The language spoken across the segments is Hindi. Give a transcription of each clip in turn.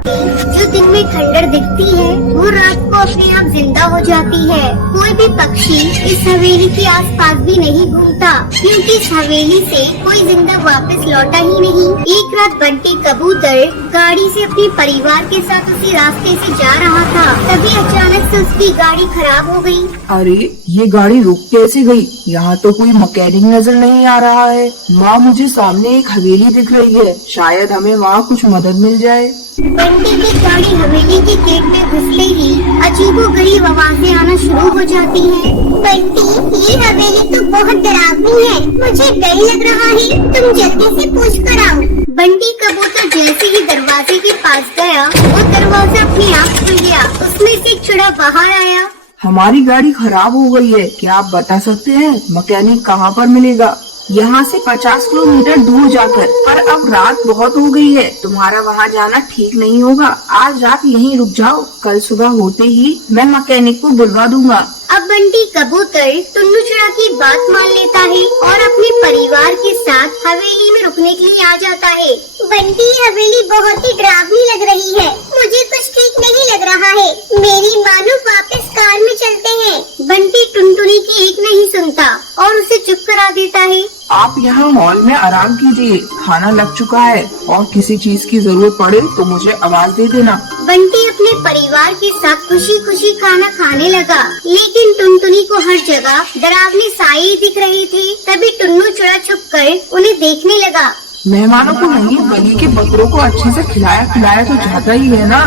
जो दिन में खंडर दिखती है वो रात को अपने आप जिंदा हो जाती है। कोई भी पक्षी इस हवेली के आसपास भी नहीं घूमता, क्योंकि इस हवेली से कोई जिंदा वापस लौटा ही नहीं। एक रात बंटी कबूतर गाड़ी से अपने परिवार के साथ उसी रास्ते से जा रहा था, तभी अचानक से उसकी गाड़ी खराब हो गई। अरे ये गाड़ी रुक कैसे गई? यहाँ तो कोई मैकेनिक नजर नहीं आ रहा है। माँ, मुझे सामने एक हवेली दिख रही है, शायद हमें वहाँ कुछ मदद मिल जाए। बंटी की गाड़ी हवेली के गेट में घुसते ही अजीबोगरीब आवाजें आना शुरू हो जाती हैं। बंटी, ये हवेली तो बहुत डरावनी है, मुझे डर लग रहा है, तुम जल्दी से पूछ कर आओ। बंटी कबूतर जैसे ही दरवाजे के पास गया, वो दरवाजा अपने आप खुल गया, उसमें से एक चिड़ा बाहर आया। हमारी गाड़ी खराब हो गई है, क्या आप बता सकते हैं मैकेनिक कहाँ पर मिलेगा? यहाँ से 50 किलोमीटर दूर जाकर। पर अब रात बहुत हो गई है, तुम्हारा वहाँ जाना ठीक नहीं होगा। आज रात यहीं रुक जाओ, कल सुबह होते ही मैं मैकेनिक को बुलवा दूंगा। अब बंटी कबूतर टुन्नू चिड़ा की बात मान लेता है और अपने परिवार के साथ हवेली में रुकने के लिए आ जाता है। बंटी, हवेली बहुत ही डरावनी लग रही है, मुझे कुछ ठीक नहीं लग रहा है, मेरी मानो वापस कार में चलते हैं। बंटी टुनटुनी की एक नहीं सुनता और उसे चुप करा देता है। आप यहाँ मॉल में आराम कीजिए, खाना लग चुका है, और किसी चीज की जरूरत पड़े तो मुझे आवाज दे देना। बंटी अपने परिवार के साथ खुशी खुशी खाना खाने लगा, लेकिन टुनटुनी को हर जगह डरावनी साई दिख रही थी। तभी टुन्नू चिड़ा छुप कर उन्हें देखने लगा। मेहमानों को नहीं, गली के बकरों को अच्छे से खिलाया पिलाया तो जाता ही है ना।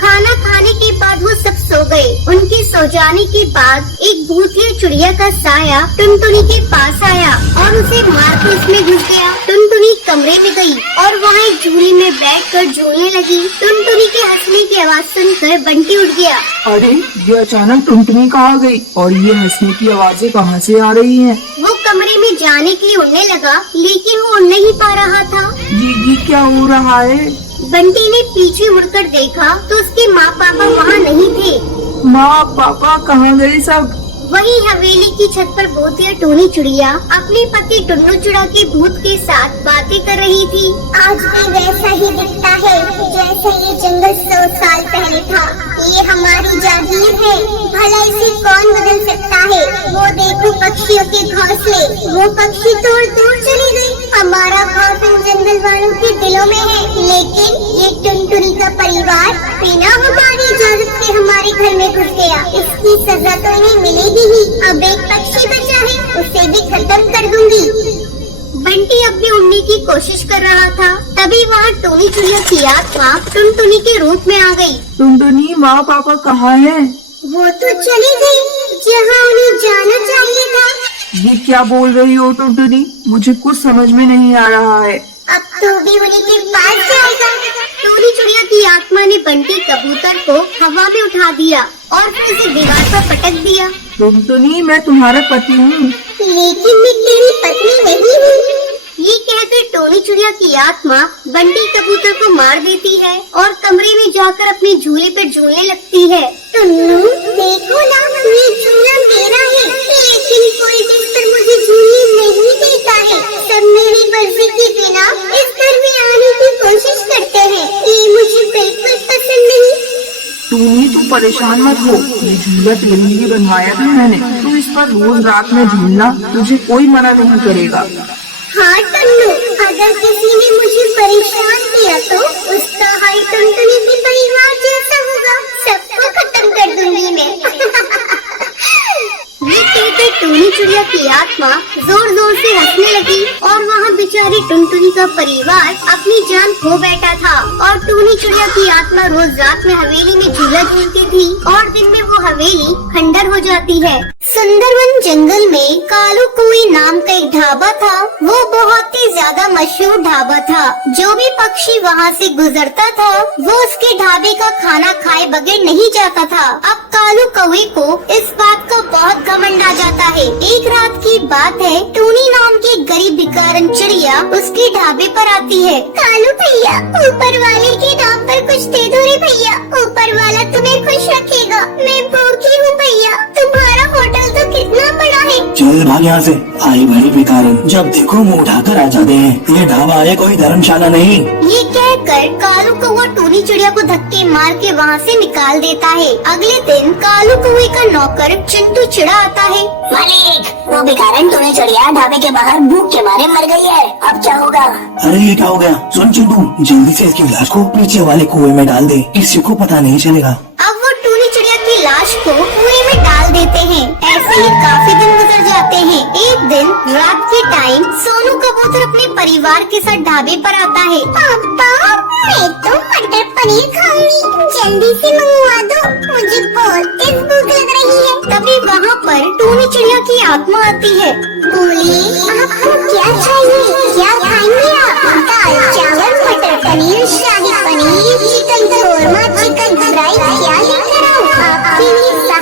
खाना खाने के बाद वो सब सो गए। उनके सो जाने के बाद एक भूतिया चिड़िया का साया टुनटुनी के पास आया और उसे मारकर उसमें घुस गया। टुनटुनी कमरे में गई और वहाँ एक झूले में बैठकर झूलने लगी। टुनटुनी के हंसने की आवाज सुनकर बंटी उठ गया। अरे ये अचानक टुनटुनी कहाँ गई और ये हंसने की आवाजें कहाँ से आ रही हैं? वो कमरे में जाने के लिए उड़ने लगा, लेकिन वो उड़ नहीं पा रहा था। ये क्या हो रहा है? बंटी ने पीछे मुड़कर देखा तो उसके माँ पापा वहाँ नहीं थे। माँ पापा कहाँ गए सब? वही हवेली की छत पर भूतिया टूनी चिड़िया अपने पति टुन्नू चिड़ा के भूत के साथ बातें कर रही थी। आज भी वैसा ही दिखता है जैसे ये जंगल 100 साल पहले था। ये हमारी जागीर है, भला इसे कौन बदल सकता है? वो देखो पक्षियों के घोंसले, वो पक्षी दूर दूर चली गई। हमारा खौफ इन जंगल वालों के दिलों में है, लेकिन ये टुनटुनी का परिवार बिना हमारी इजाजत के हमारे घर में घुस गया। इसकी सजा तो इन्हें मिलेगी ही। अब एक पक्षी बचा है, उसे भी खत्म कर दूंगी। बंटी अब भी उड़ने की कोशिश कर रहा था, तभी वहाँ टोनी चिड़िया की आत्मा टुनटुनी के रूप में आ गई। टुनटुनी, माँ पापा कहाँ हैं? वो तो चली गई जहाँ उन्हें जाना चाहिए था। ये क्या बोल रही हो टुनटुनी? मुझे कुछ समझ में नहीं आ रहा है। अब तो भी उन्हीं के पास जाएगा। टोनी चिड़िया की आत्मा ने बंटी कबूतर को हवा में उठा दिया और फिर उसे दीवार पर पटक दिया। टुनटुनी, मैं तुम्हारा पति हूँ। लेकिन मैं तेरी पत्नी नहीं हूँ। ये कहकर टोनी चिड़िया की आत्मा बंटी कबूतर को मार देती है और कमरे में जाकर अपने झूले पर झूलने लगती है। टुन्नू, देखो ना, ये झूला मेरा है, लेकिन कोई भी इस पर मुझे झूलने नहीं देता है। सब मेरी मर्जी के बिना इस घर में आने की कोशिश करते हैं। ये मुझे बिल्कुल पसंद नहीं। टूनी, तू परेशान मत हो, ये झूला तेरे लिए बनवाया था मैंने। तू इस पर रोज रात में झूलना, तुझे कोई मना नहीं करेगा। हाँ टुन्नू, अगर किसी ने मुझे परेशान किया तो उसका हाल टुनटुनी के परिवार जैसा होगा। सबको खत्म कर दूंगी मैं। ये कहकर टूनी चिड़िया की आत्मा जोर जोर से हंसने लगी और वहाँ बेचारी टुनटुनी का परिवार अपनी जान खो बैठा था। और टूनी चिड़िया की आत्मा रोज रात में हवेली में झूला झूलती थी और दिन में वो हवेली खंडर हो जाती है। सुंदरवन जंगल में कालू कुई नाम का एक ढाबा था। वो बहुत ही ज्यादा मशहूर ढाबा था। जो भी पक्षी वहाँ से गुजरता था वो उसके ढाबे का खाना खाए बगैर नहीं जाता था। अब कालू कौवे को इस बात का बहुत घमंड आ जाता है। एक रात की बात है, टूनी नाम की गरीब भिखारन चिड़िया उसके ढाबे पर आती है। कालू भैया, ऊपर वाले के नाम पर कुछ दे दो रे भैया, ऊपर वाला तुम्हें खुश रखेगा। मैं भूखी हूँ भैया, तुम्हारा होटल तो कितना बड़ा है। चल भाग यहाँ से। आई बड़ी बेकार, जब देखो मुंह उठाकर आ जाते हैं। ये ढाबा है, कोई धर्मशाला नहीं। ये कहकर कालू कौवा टूनी चिड़िया को धक्के मार के वहाँ से निकाल देता है। अगले दिन कालू कौवे का नौकर चिंटू चिड़ा आता है। मालिक, वो भिखारन टूनी चिड़िया ढाबे के बाहर भूख के मारे मर गई है, अब क्या होगा? अरे ये क्या हो गया? सुन चिंटू, जल्दी से इसकी लाश को पीछे वाले कुएं में डाल दे, किसी को पता नहीं चलेगा। अब वो टूनी चिड़िया की लाश को कुएं में डाल देते हैं। ऐसे ही काफी दिन गुजर जाते हैं। एक दिन रात के टाइम सोनू कबूतर अपने परिवार के साथ ढाबे पर आता है। पापा, मैं तो मटर पनीर खाऊंगी, जल्दी से मंगवा दो, मुझे बहुत तेज भूख लग रही है। तभी वहाँ पर टूनी चिड़िया की आत्मा आती है। बोले, आपको क्या चाहिए? क्या खाएंगे आप? दाल चावल, matar paneer, shahi paneer, chicken shawarma, chicken fry, क्या लेकर आऊं आपके लिए साहब?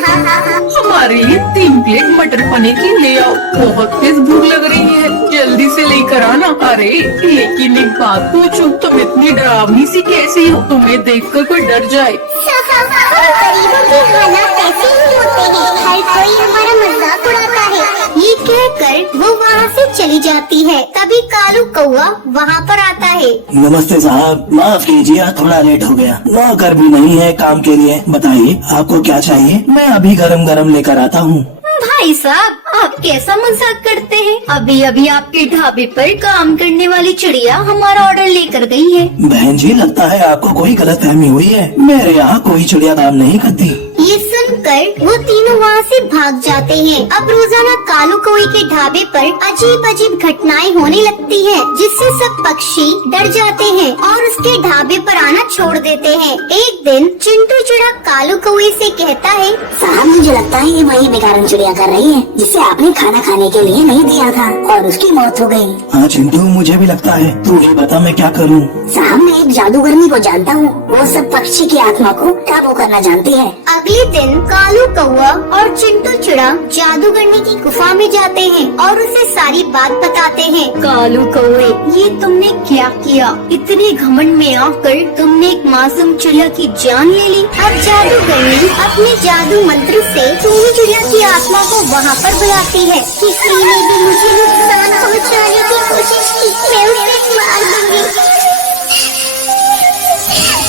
हमारे लिए 3 प्लेट मटर पनीर की ले आओ, बहुत तेज भूख लग रही है, जल्दी से लेकर आना। अरे लेकिन एक बात पूछूं, तुम इतनी डरावनी सी कैसी हो? तुम्हें देखकर कोई डर जाए। गरीबों के हालात ऐसे ही होते हैं, हर कोई हमारा मजाक उड़ाता है। ये कहकर वो वहाँ से चली जाती है। तभी कालू कौवा वहाँ पर आता है। नमस्ते साहब, माफ कीजिए थोड़ा लेट हो गया। नौकर भी नहीं है काम के लिए। बताइए आपको क्या चाहिए? मैं अभी गरम गरम लेकर आता हूँ। भाई साहब, आप कैसा मजाक करते हैं? अभी अभी आपके ढाबे पर काम करने वाली चिड़िया हमारा ऑर्डर लेकर गई है। बहन जी, लगता है आपको कोई गलतफहमी हुई है। मेरे यहाँ कोई चिड़िया काम नहीं करती। ये सुनकर वो तीनों वहाँ से भाग जाते हैं। अब रोजाना कालू कौवे के ढाबे पर अजीब अजीब घटनाएं होने लगती हैं, जिससे सब पक्षी डर जाते हैं और उसके ढाबे पर आना छोड़ देते हैं। एक दिन चिंटू चिड़ा कालू कौवे से कहता है, साहब, मुझे लगता है ये वही भिखारन चिड़िया कर रही है जिसे आपने खाना खाने के लिए नहीं दिया था और उसकी मौत हो गई। हाँ चिंटू, मुझे भी लगता है। तू ही बता मैं क्या करूँ? साहब, मैं एक जादूगरनी को जानता हूँ, वो सब पक्षी की आत्मा को काबू करना जानती है। अगले दिन कालू कौवा और चिंटू चिड़ा जादूगरनी की गुफा में जाते हैं और उसे सारी बात बताते हैं। कालू कौवे, ये तुमने क्या किया? इतने घमंड में आकर तुमने एक मासूम चिड़िया की जान ले ली। अब जादूगरनी अपने जादू मंत्र से टूनी चिड़िया की आत्मा को वहाँ पर बुलाती है। किसी ने भी मुझे नुकसान पहुँचाने की कोशिश की, मैं उसे मार दूंगी।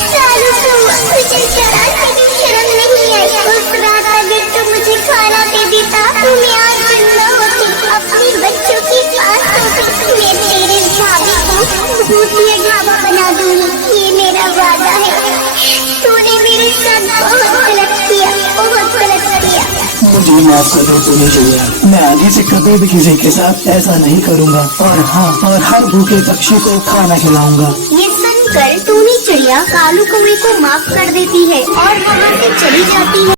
कालू कौवा, मुझे जरा सी भी शर्म नहीं आई। उस रात अगर तो मुझे खाना दे देता तो मैं आज जिंदा होती, अपने बच्चों के पास होती। मैं तेरे ढाबे को भूतिया ढाबा बना दूंगी, ये मेरा वादा है। तूने मेरे साथ बहुत गलत किया, बहुत गलत किया। मुझे माफ कर दो टूनी चिड़िया, मैं आगे से कभी भी किसी के साथ ऐसा नहीं करूँगा। और हाँ, और हर भूखे पक्षी को खाना खिलाऊंगा। ये सुनकर टूनी चिड़िया कालू कौवे को माफ कर देती है और वहाँ से चली जाती है।